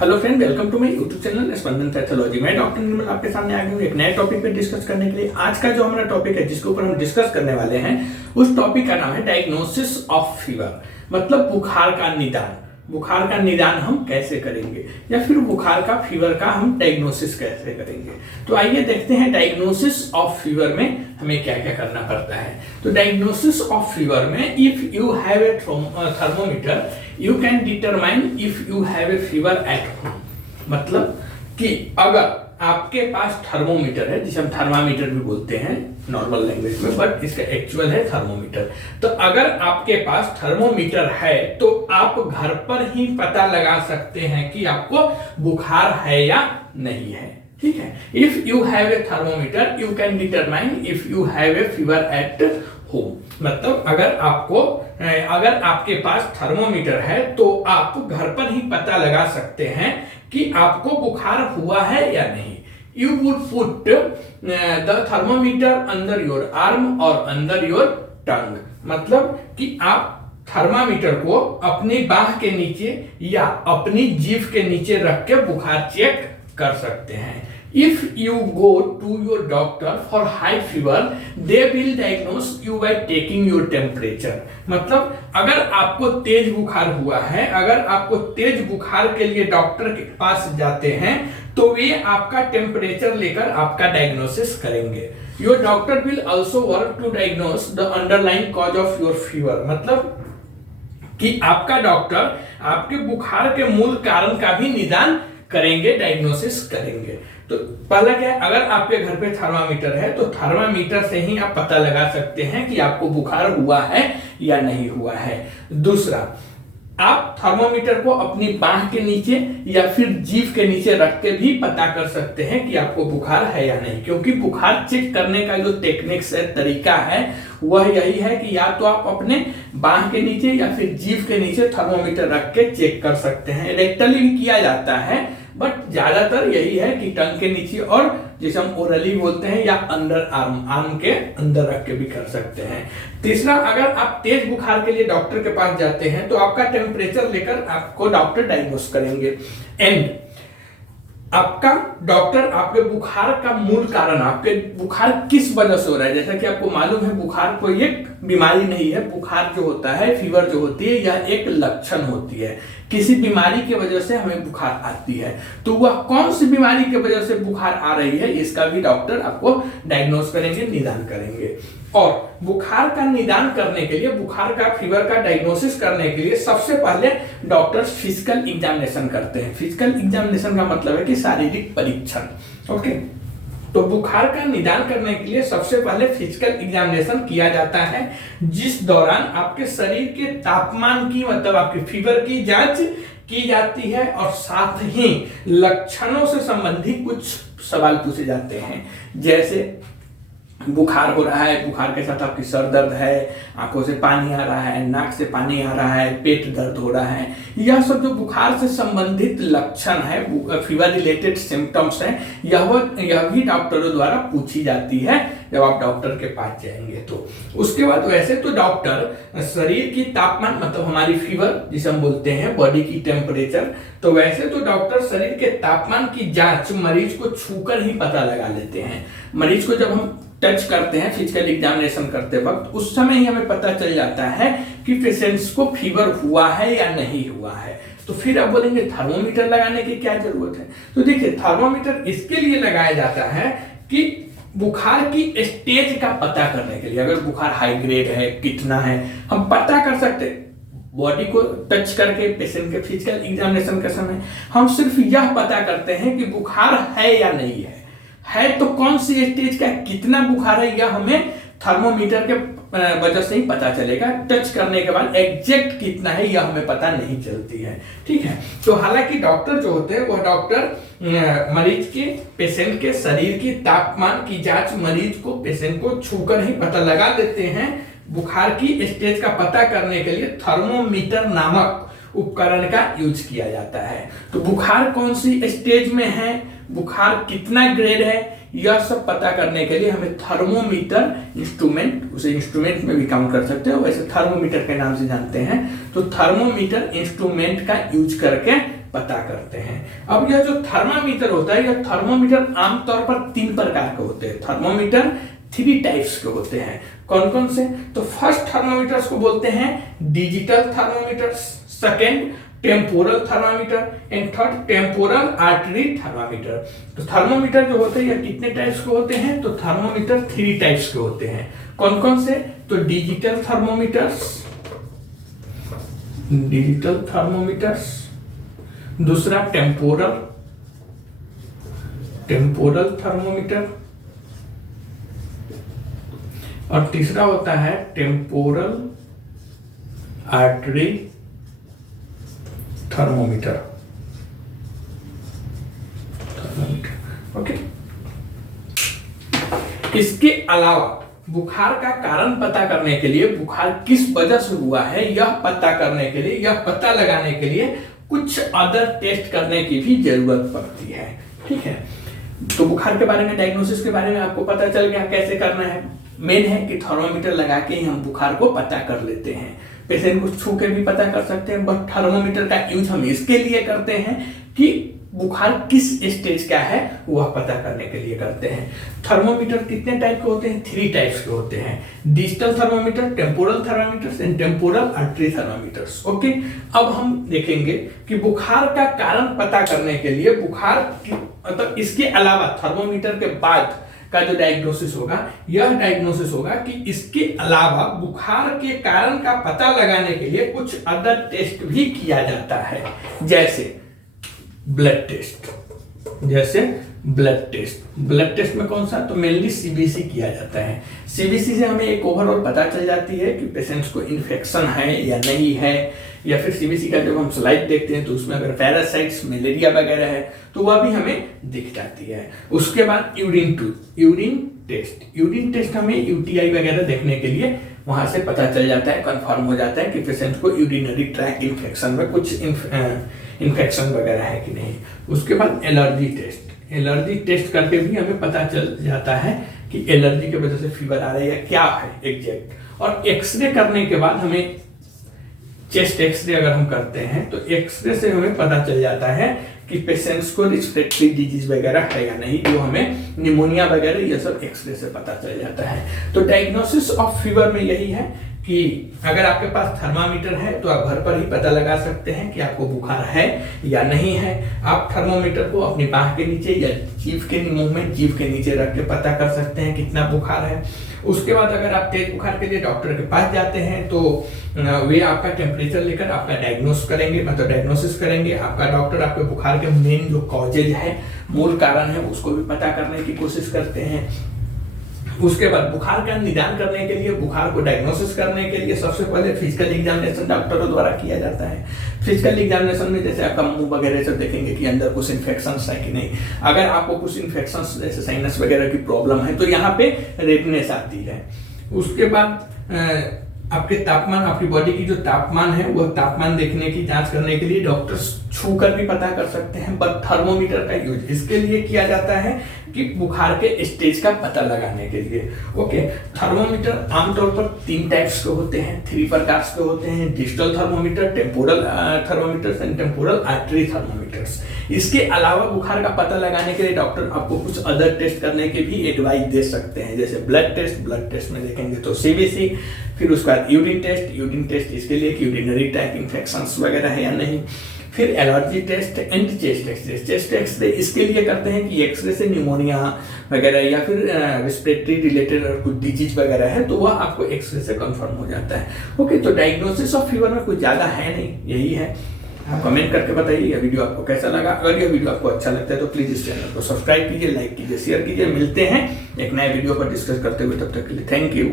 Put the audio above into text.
Hello friend, welcome to my YouTube channel Spandan pathology. मैं doctor Nirmal आपके सामने आ गया हूँ एक नए टॉपिक पे डिस्कस करने के लिए। आज का जो हमारा टॉपिक है जिसके ऊपर हम डिस्कस करने वाले हैं उस टॉपिक का नाम है डायग्नोसिस ऑफ फीवर, मतलब बुखार का निदान। बुखार का निदान हम कैसे करेंगे या फिर बुखार का फीवर का हम डायग्नोसिस कैसे करेंगे। तो आइए देखते हैं डायग्नोसिस ऑफ फीवर में हमें क्या क्या करना पड़ता है। तो डायग्नोसिस ऑफ फीवर में if you have a thermometer you can determine if you have a fever at home. मतलब कि अगर आपके पास थर्मोमीटर है, जिसे हम थर्मामीटर भी बोलते हैं नॉर्मल लैंग्वेज में, बट इसका एक्चुअल है थर्मोमीटर। तो अगर आपके पास थर्मोमीटर है तो आप घर पर ही पता लगा सकते हैं कि आपको बुखार है या नहीं है। ठीक है, if you have a thermometer you can determine if you have a fever at home. मतलब अगर आपके पास थर्मोमीटर है तो आप घर पर ही पता लगा सकते हैं कि आपको बुखार हुआ है या नहीं। You would put the thermometer under your arm और अंडर योर टंग। मतलब कि आप थर्मामीटर को अपनी बाह के नीचे या अपनी जीभ के नीचे रख के बुखार चेक कर सकते हैं। If you go to your doctor for high fever, they will diagnose you by taking your temperature। मतलब अगर आपको तेज बुखार हुआ है, अगर आपको तेज बुखार के लिए डॉक्टर के पास जाते हैं तो वे आपका टेम्परेचर लेकर आपका डायग्नोसिस करेंगे। Your doctor will also work to diagnose the underlying cause of your fever। मतलब कि आपका डॉक्टर आपके बुखार के मूल कारण का भी निदान करेंगे, डायग्नोसिस करेंगे। तो पहला क्या है, अगर आपके घर पे थर्मामीटर है तो थर्मामीटर से ही आप पता लगा सकते हैं कि आपको बुखार हुआ है या नहीं हुआ है। दूसरा, आप थर्मामीटर को अपनी बाह के नीचे या फिर जीभ के नीचे रख के भी पता कर सकते हैं कि आपको बुखार है या नहीं, क्योंकि बुखार चेक करने का जो टेक्निक्स है, तरीका है, वह यही है कि या तो आप अपने बाह के नीचे या फिर जीभ के नीचे थर्मोमीटर रख के चेक कर सकते हैं। रेक्टली भी किया जाता है, बट ज्यादातर यही है कि टंग के नीचे और जिसे हम ओरली बोलते हैं या अंडर आर्म के अंदर रख के भी कर सकते हैं। तीसरा, अगर आप तेज बुखार के लिए डॉक्टर के पास जाते हैं तो आपका टेम्परेचर लेकर आपको डॉक्टर डायग्नोस करेंगे। एंड आपका डॉक्टर आपके बुखार का मूल कारण, आपके बुखार किस वजह से हो रहा है, जैसा कि आपको मालूम है बुखार कोई एक बीमारी नहीं है। बुखार जो होता है, फीवर जो होती है, यह एक लक्षण होती है। किसी बीमारी की वजह से हमें बुखार आती है, तो वह कौन सी बीमारी की वजह से बुखार आ रही है इसका भी डॉक्टर आपको डायग्नोस करेंगे, निदान करेंगे। और बुखार का निदान करने के लिए, बुखार का फीवर का डायग्नोसिस करने के लिए सबसे पहले डॉक्टर फिजिकल एग्जामिनेशन करते हैं। फिजिकल एग्जामिनेशन का मतलब है कि शारीरिक परीक्षण। ओके, तो बुखार का निदान करने के लिए सबसे पहले फिजिकल एग्जामिनेशन किया जाता है, जिस दौरान आपके शरीर के तापमान की, मतलब आपके फीवर की जांच की जाती है और साथ ही लक्षणों से संबंधित कुछ सवाल पूछे जाते हैं। जैसे बुखार हो रहा है, बुखार के साथ आपकी सर दर्द है, आंखों से पानी आ रहा है, नाक से पानी आ रहा है, पेट दर्द हो रहा है, यह सब जो बुखार से संबंधित लक्षण है, फीवर रिलेटेड सिम्टम्स हैं, यह भी डॉक्टरों द्वारा पूछी जाती है जब आप डॉक्टर के पास जाएंगे। तो उसके बाद वैसे तो डॉक्टर शरीर की तापमान, मतलब हमारी फीवर जिसे हम बोलते हैं बॉडी की टेम्परेचर, तो वैसे तो डॉक्टर शरीर के तापमान की जांच मरीज को छूकर ही पता लगा लेते हैं। मरीज को जब हम टच करते हैं फिजिकल एग्जामिनेशन करते वक्त, उस समय ही हमें पता चल जाता है कि पेशेंट्स को फीवर हुआ है या नहीं हुआ है। तो फिर आप बोलेंगे थर्मोमीटर लगाने की क्या जरूरत है। तो देखिए, थर्मोमीटर इसके लिए लगाया जाता है कि बुखार की स्टेज का पता करने के लिए, अगर बुखार हाई ग्रेड है, कितना है, हम पता कर सकते हैं बॉडी को टच करके। पेशेंट के फिजिकल एग्जामिनेशन के समय हम सिर्फ यह पता करते हैं कि बुखार है या नहीं है तो कौन सी स्टेज का कितना बुखार है, यह हमें थर्मोमीटर के वजह से ही पता चलेगा। टच करने के बाद एग्जैक्ट कितना है यह हमें पता नहीं चलती है। ठीक है, तो हालांकि डॉक्टर जो होते हैं वह डॉक्टर मरीज के, पेशेंट के शरीर की तापमान की जांच मरीज को, पेशेंट को छूकर ही पता लगा देते हैं। बुखार की स्टेज का पता करने के लिए थर्मोमीटर नामक उपकरण का यूज किया जाता है। तो बुखार कौन सी स्टेज में है, बुखार कितना ग्रेड है, यह सब पता करने के लिए हमें थर्मोमीटर इंस्ट्रूमेंट, उसे इंस्ट्रूमेंट में भी काउंट कर सकते हो, वैसे थर्मोमीटर के नाम से जानते हैं, तो थर्मोमीटर इंस्ट्रूमेंट का यूज करके पता करते हैं। अब यह जो थर्मामीटर होता है, यह थर्मोमीटर आमतौर पर 3 प्रकार के होते हैं। थर्मोमीटर 3 टाइप्स के होते हैं। कौन कौन से? तो फर्स्ट थर्मोमीटर्स को बोलते हैं digital thermometers, second temporal thermometer and third temporal artery thermometer. तो थर्मोमीटर जो होते हैं यह कितने टाइप्स के होते हैं? तो थर्मोमीटर 3 टाइप्स के होते हैं। कौन कौन से? तो डिजिटल थर्मोमीटर्स, दूसरा टेम्पोरल थर्मोमीटर, और तीसरा होता है टेम्पोरल आर्टरी थर्मोमीटर। ओके। इसके अलावा बुखार का कारण पता करने के लिए, बुखार किस वजह से हुआ है यह पता करने के लिए, यह पता लगाने के लिए कुछ अदर टेस्ट करने की भी जरूरत पड़ती है। ठीक है, तो बुखार के बारे में, डायग्नोसिस के बारे में आपको पता चल गया कैसे करना है। मेन है कि थर्मोमीटर लगा के ही हम बुखार को पता कर लेते हैं। पेशेंट को छू के भी पता कर सकते हैं, बट थर्मोमीटर का यूज हम इसके लिए करते हैं कि बुखार किस स्टेज का है वह पता करने के लिए करते हैं। थर्मोमीटर कितने टाइप के होते हैं? 3 टाइप्स के होते हैं। Digital thermometer, temporal thermometers and temporal artery thermometers. Okay, अब हम देखेंगे कि बुखार का कारण पता करने के लिए, मतलब इसके अलावा थर्मोमीटर के बाद का जो डायग्नोसिस होगा, यह डायग्नोसिस होगा कि इसके अलावा बुखार के कारण का पता लगाने के लिए कुछ अदर टेस्ट भी किया जाता है, जैसे ब्लड टेस्ट में कौन सा? तो मेनली सीबीसी किया जाता है। सीबीसी से हमें एक ओवरऑल पता चल जाती है कि पेशेंट्स को इन्फेक्शन है या नहीं है, या फिर सीबीसी का जब हम स्लाइड देखते हैं तो उसमें अगर पैरासाइट्स, मलेरिया वगैरह है तो वह भी हमें दिख जाती है। उसके बाद यूरिन टेस्ट हमें यूटीआई वगैरह देखने के लिए वहां से पता चल जाता है, कंफर्म हो जाता है कि पेशेंट को यूरिनरी ट्रैक्ट इन्फेक्शन में कुछ इन्फेक्शन वगैरह है कि नहीं। उसके बाद एलर्जी टेस्ट करके भी हमें पता चल जाता है कि एलर्जी की वजह से फीवर आ रहा है या क्या है एग्जैक्ट। और एक्सरे करने के बाद हमें, चेस्ट एक्सरे अगर हम करते हैं तो एक्सरे से हमें पता चल जाता है कि पेशेंट्स को रिस्पिरेटरी डिजीज वगैरह है या नहीं, जो हमें निमोनिया वगैरह ये सब एक्सरे से पता चल जाता है। तो डायग्नोसिस ऑफ फीवर में यही है कि अगर आपके पास थर्मामीटर है तो आप घर पर ही पता लगा सकते हैं कि आपको बुखार है या नहीं है। आप थर्मोमीटर को अपनी बाह के नीचे या जीभ के मुंह में, जीभ के नीचे रख के पता कर सकते हैं कितना बुखार है। उसके बाद अगर आप तेज बुखार के लिए डॉक्टर के पास जाते हैं तो वे आपका टेम्परेचर लेकर आपका डायग्नोसिस करेंगे। आपका डॉक्टर आपके बुखार के मेन जो कॉजेज है, मूल कारण है, उसको भी पता करने की कोशिश करते हैं। उसके बाद बुखार का निदान करने के लिए, बुखार को डायग्नोसिस करने के लिए सबसे पहले फिजिकल एग्जामिनेशन डॉक्टरों द्वारा किया जाता है। फिजिकल एग्जामिनेशन में जैसे आपका मुंह वगैरह सब देखेंगे कि अंदर कुछ इन्फेक्शंस है कि नहीं। अगर आपको कुछ इन्फेक्शंस जैसे साइनस वगैरह की प्रॉब्लम है तो यहाँ पे रेडनेस आती है। उसके बाद आपके तापमान, आपकी बॉडी की जो तापमान है वह तापमान देखने की जांच करने के लिए डॉक्टर्स छू कर भी पता कर सकते हैं, बट थर्मोमीटर का यूज इसके लिए किया जाता है कि बुखार के स्टेज का पता लगाने के लिए। ओके, थर्मोमीटर आमतौर पर 3 टाइप्स के होते हैं, 3 प्रकार के होते हैं। Digital thermometer, temporal thermometers and temporal artery thermometers. इसके अलावा बुखार का पता लगाने के लिए डॉक्टर आपको कुछ अदर टेस्ट करने की भी एडवाइस दे सकते हैं, जैसे ब्लड टेस्ट में देखेंगे तो सीबीसी, फिर उसके बाद यूरिन टेस्ट इसके लिए कि यूरिनरी ट्रैक्ट इन्फेक्शंस वगैरह है या नहीं। फिर allergy test and chest X-ray इसके लिए करते हैं कि एक्सरे से निमोनिया वगैरह या फिर रिस्पिरेटरी रिलेटेड और कुछ डिजीज वगैरह है तो वह आपको एक्सरे से कंफर्म हो जाता है। ओके, तो डायग्नोसिस ऑफ फीवर में कुछ ज़्यादा है नहीं, यही है। आप कमेंट करके बताइए यह वीडियो आपको कैसा लगा। अगर यह वीडियो आपको अच्छा लगता है तो प्लीज़ इस चैनल को सब्सक्राइब कीजिए, लाइक कीजिए, शेयर कीजिए। मिलते हैं एक नए वीडियो पर डिस्कस करते हुए, तब तक के लिए थैंक यू।